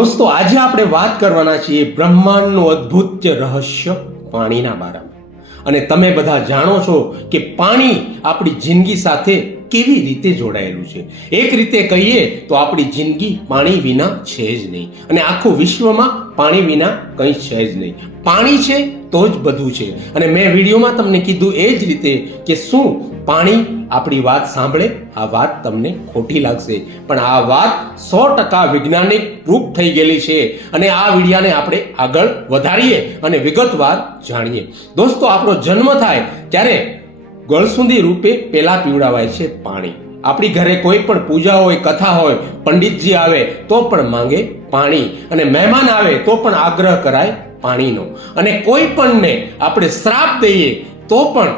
દોસ્તો આજે આપણે વાત કરવાના છીએ બ્રહ્માંડનું અદ્ભુત રહસ્ય પાણીના બારામાં। અને તમે બધા જાણો છો કે પાણી આપણી જિંદગી સાથે કેવી રીતે જોડાયેલું છે। એક રીતે કહીએ તો આપણી જિંદગી પાણી વિના છે જ નહીં, અને આખું વિશ્વમાં પાણી વિના કંઈ છે જ નહીં। પાણી છે તો જ બધું છે। અને મેં વિડીયોમાં તમને કીધું એ જ રીતે કે શું પાણી આપણી વાત સાંભળે? આ વાત તમને ખોટી લાગશે, પણ આ વાત 100% વૈજ્ઞાનિક પ્રૂફ થઈ ગયેલી છે। અને આ વિડિયાને આપણે આગળ વધારીએ અને વિગતવાર જાણીએ। દોસ્તો, આપણો જન્મ થાય ત્યારે ગળસુંદી રૂપે પહેલા પીવડાવાય છે પાણી। આપણી ઘરે કોઈ પણ પૂજા હોય, કથા હોય, પંડિતજી આવે તો પણ માંગે પાણી, અને મહેમાન આવે તો પણ આગ્રહ કરાય પાણીનો, અને કોઈ પણને આપણે શ્રાપ દઈએ તો પણ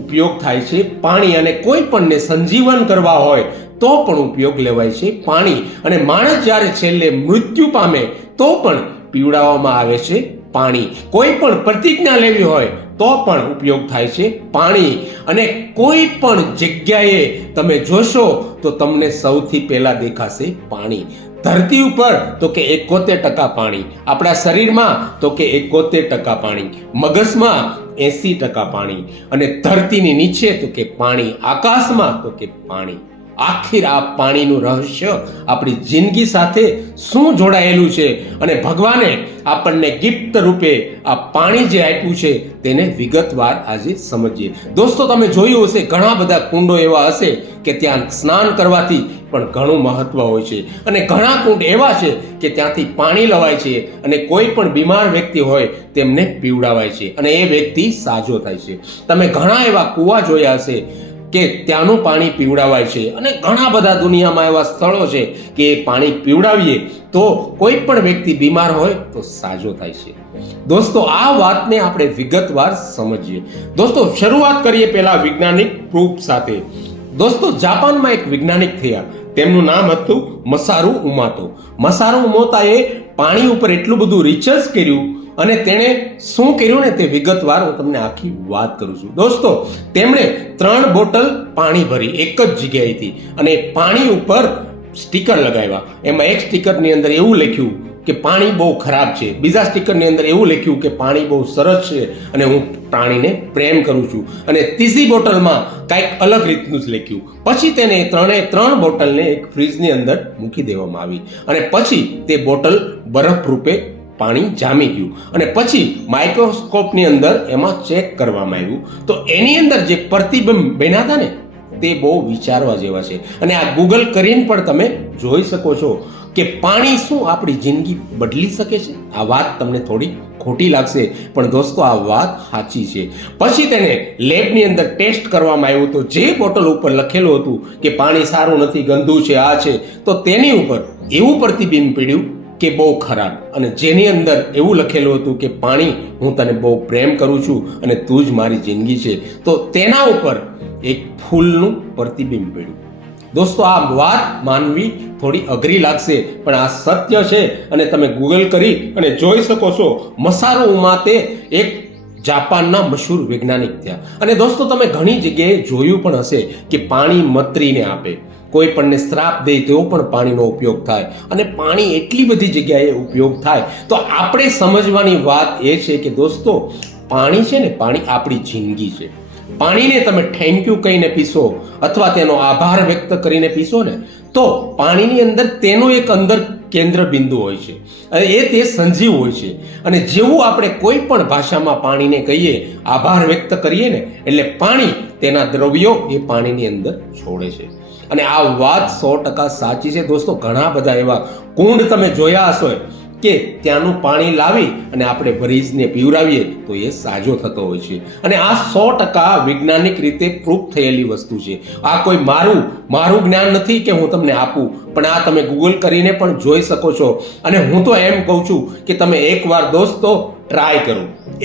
ઉપયોગ થાય છે પાણી, અને કોઈ પણને સંજીવન કરવા હોય તો પણ ઉપયોગ લેવાય છે પાણી। અને માણસ જ્યારે છેલ્લે મૃત્યુ પામે તો પણ પીવડાવવામાં આવે છે પાણી। કોઈ પણ પ્રતિજ્ઞા લેવી હોય તો પણ ઉપયોગ થાય છે પાણી। અને કોઈ પણ જગ્યાએ તમે જોશો તો તમને સૌથી પહેલા દેખાશે પાણી। ધરતી ઉપર તો કે 71% પાણી, આપણા શરીરમાં તો કે 71% પાણી, મગજમાં 80% પાણી, અને ધરતીની નીચે તો કે પાણી, આકાશમાં તો કે પાણી। આખિર આ પાણીનું રહસ્ય આપણી જિંદગી સાથે શું જોડાયેલું છે, અને ભગવાને આપણને ગિફ્ટ રૂપે આ પાણી જે આપ્યું છે તેને વિગતવાર આજે સમજીએ। દોસ્તો, તમે જોયું હશે ઘણા બધા કુંડો એવા હશે કે ત્યાં સ્નાન કરવાથી પણ ઘણું મહત્વ હોય છે, અને ઘણા કુંડ એવા છે કે ત્યાંથી પાણી લવાય છે, અને કોઈ પણ બીમાર વ્યક્તિ હોય તેમને પીવડાવાય છે, અને એ વ્યક્તિ સાજો થાય છે। તમે ઘણા એવા કૂવા જોયા હશે કે ત્યાંનું પાણી પીવડાવાય છે, અને ઘણા બધા દુનિયામાં એવા સ્થળો છે કે પાણી પીવડાવીએ તો કોઈ પણ વ્યક્તિ બીમાર હોય તો સાજો થાય છે। દોસ્તો, આ વાતને આપણે વિગતવાર સમજીએ। દોસ્તો, શરૂઆત કરીએ પહેલા વૈજ્ઞાનિક પ્રૂફ સાથે। દોસ્તો, જાપાનમાં એક વૈજ્ઞાનિક થયા, તેમનું નામ હતું મસારુ ઉમોતો। મસારુ ઉમોતાએ પાણી ઉપર એટલું બધું રિસર્ચ કર્યું, અને તેણે શું કર્યું ને તે વિગતવાર હું તમને આખી વાત કરું છું। દોસ્તો, તેમણે 3 બોટલ પાણી ભરી એક જ જગ્યાએથી, અને પાણી ઉપર સ્ટીકર લગાવ્યા। એમાં એક સ્ટીકરની અંદર એવું લખ્યું કે પાણી બહુ ખરાબ છે, બીજા સ્ટીકરની અંદર એવું લખ્યું કે પાણી બહુ સરસ છે અને હું પાણીને પ્રેમ કરું છું, અને ત્રીજી બોટલમાં કંઈક અલગ રીતનું જ લખ્યું। પછી તેને 3 બોટલને એક ફ્રીજની અંદર મૂકી દેવામાં આવી, અને પછી તે બોટલ બરફ રૂપે પાણી જામી ગયું, અને પછી માઇક્રોસ્કોપની અંદર એમાં ચેક કરવામાં આવ્યું તો એની અંદર જે પ્રતિબિંબ બન્યા હતા ને તે બહુ વિચારવા જેવા છે, અને આ ગૂગલ કરીને પણ તમે જોઈ શકો છો કે પાણી શું આપણી જિંદગી બદલી શકે છે। આ વાત તમને થોડી ખોટી લાગશે, પણ દોસ્તો આ વાત સાચી છે। પછી તેને લેબની અંદર ટેસ્ટ કરવામાં આવ્યું તો જે બોટલ ઉપર લખેલું હતું કે પાણી સારું નથી, ગંદુ છે, આ છે, તો તેની ઉપર એવું પ્રતિબિંબ પડ્યું કે બહુ ખરાબ, અને જેની અંદર એવું લખેલું હતું કે પાણી હું તને બહુ પ્રેમ કરું છું અને તું જ મારી જિંદગી છે, તો તેના ઉપર એક ફૂલનું પ્રતિબિંબ પડ્યું। દોસ્તો, આ વાત માનવી થોડી અઘરી લાગશે, પણ આ સત્ય છે, અને તમે ગૂગલ કરી અને જોઈ શકો છો। મસારુ ઉમોતો એક જાપાનના મશહૂર વૈજ્ઞાનિક થયા, અને દોસ્તો તમે ઘણી જગ્યાએ જોયું પણ હશે કે પાણી મંત્રીને આપે, કોઈ પણને શ્રાપ દે તો પણ પાણીનો ઉપયોગ થાય, અને પાણી એટલી બધી જગ્યાએ ઉપયોગ થાય। તો આપણે સમજવાની વાત એ છે કે દોસ્તો, પાણી છે ને, પાણી આપણી જિંદગી છે। પાણીને તમે થેન્ક યુ કહીને પીશો, અથવા તેનો આભાર વ્યક્ત કરીને પીશો ને, તો પાણીની અંદર તેનો એક અંદર કેન્દ્ર બિંદુ હોય છે, અને તે સંજીવ હોય છે, અને જેવું આપણે કોઈ પણ ભાષામાં પાણીને કહીએ, આભાર વ્યક્ત કરીએ ને, એટલે પાણી તેના દ્રવ્યો એ પાણીની અંદર છોડે છે, અને આ વાત 100% સાચી છે। દોસ્તો, ઘણા બધા એવા કુંડ તમે જોયા હશો કે ત્યાંનું પાણી લાવી અને આપણે મરીઝને પીવડાવીએ તો એ સાજો થતો હોય છે, અને આ 100% વૈજ્ઞાનિક રીતે પ્રૂફ થયેલી વસ્તુ છે। આ કોઈ મારું જ્ઞાન નથી કે હું તમને આપું, પણ આ તમે ગૂગલ કરીને પણ જોઈ શકો છો, અને હું તો એમ કહું છું કે તમે એકવાર દોસ્તો ટ્રાય કરો।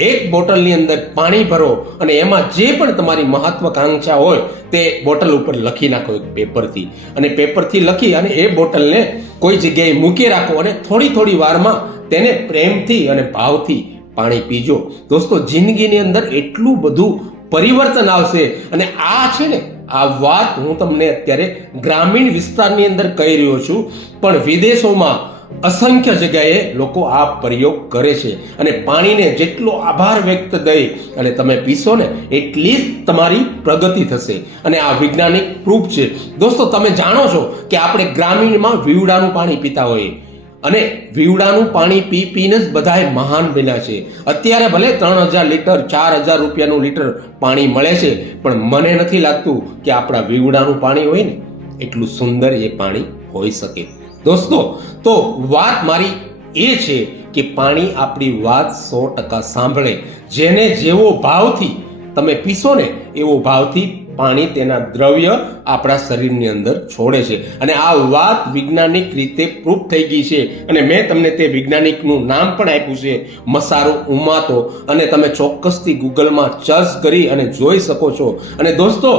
એક બોટલની અંદર પાણી ભરો, અને એમાં જે પણ તમારી મહત્વાકાંક્ષા હોય તે બોટલ ઉપર લખી નાખો એક પેપરથી, અને પેપરથી લખી અને એ બોટલને કોઈ જગ્યાએ મૂકી રાખો, અને થોડી વારમાં તેને પ્રેમથી અને ભાવથી પાણી પીજો। દોસ્તો, જિંદગીની અંદર એટલું બધું પરિવર્તન આવશે, અને આ છે ને, આ વાત હું તમને અત્યારે ગ્રામીણ વિસ્તારની અંદર કહી રહ્યો છું, પણ વિદેશોમાં અસંખ્ય જગ્યાએ લોકો આ પ્રયોગ કરે છે અને પાણીને જેટલો આભાર વ્યક્ત દઈ અને તમે પીશો ને એટલી જ તમારી પ્રગતિ થશે. અને આ વૈજ્ઞાનિક પ્રૂફ છે. દોસ્તો, તમે જાણો છો કે આપણે ગ્રામીણમાં વીવડાનું પાણી પીતા હોઈએ અને વીવડાનું પાણી પી પીને જ બધાએ મહાન બન્યા છે. અત્યારે ભલે 3000 લીટર 4000 રૂપિયાનું લીટર પાણી મળે છે, પણ મને નથી લાગતું કે આપણા વીવડાનું પાણી હોય ને એટલું સુંદર એ પાણી હોઈ શકે. દોસ્તો, તો વાત મારી એ છે કે પાણી આપણી વાત 100% સાંભળે. જેને જેવો ભાવથી તમે પીશો ને એવો ભાવથી પાણી તેના દ્રવ્ય આપણા શરીરની અંદર છોડે છે. અને આ વાત વૈજ્ઞાનિક રીતે પ્રૂફ થઈ ગઈ છે અને મેં તમને તે વૈજ્ઞાનિકનું નામ પણ આપ્યું છે, મસારુ ઉમાતો. અને તમે ચોક્કસથી ગૂગલમાં સર્ચ કરી અને જોઈ શકો છો. અને દોસ્તો,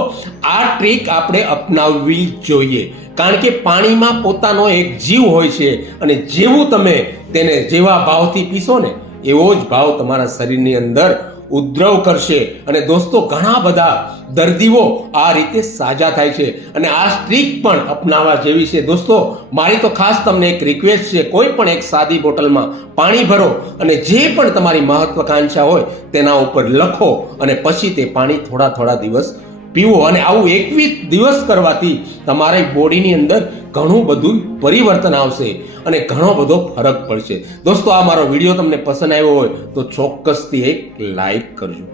આ ટ્રીક આપણે અપનાવવી જોઈએ, કારણ કે પાણીમાં પોતાનો એક જીવ હોય છે અને જેવું તમે તેને જેવા ભાવથી પીશો ને એવો જ ભાવ તમારા શરીરની અંદર ઉદ્રવ કરશે. અને દોસ્તો, ઘણા બધા દર્દીઓ આ રીતે સાજા થાય છે અને આ ટ્રીક પણ અપનાવવા જેવી છે. દોસ્તો, મારી તો ખાસ તમને એક રિક્વેસ્ટ છે, કોઈ પણ એક સાદી બોટલમાં પાણી ભરો અને જે પણ તમારી મહત્વાકાંક્ષા હોય તેના ઉપર લખો અને પછી તે પાણી થોડા થોડા દિવસ પીવો. અને આવું 21 દિવસ કરવાથી તમારી બોડીની અંદર ઘણું બધું પરિવર્તન આવશે અને ઘણો બધો ફરક પડશે. દોસ્તો, આ મારો વિડીયો તમને પસંદ આવ્યો હોય તો ચોક્કસથી એક લાઈક કરજો.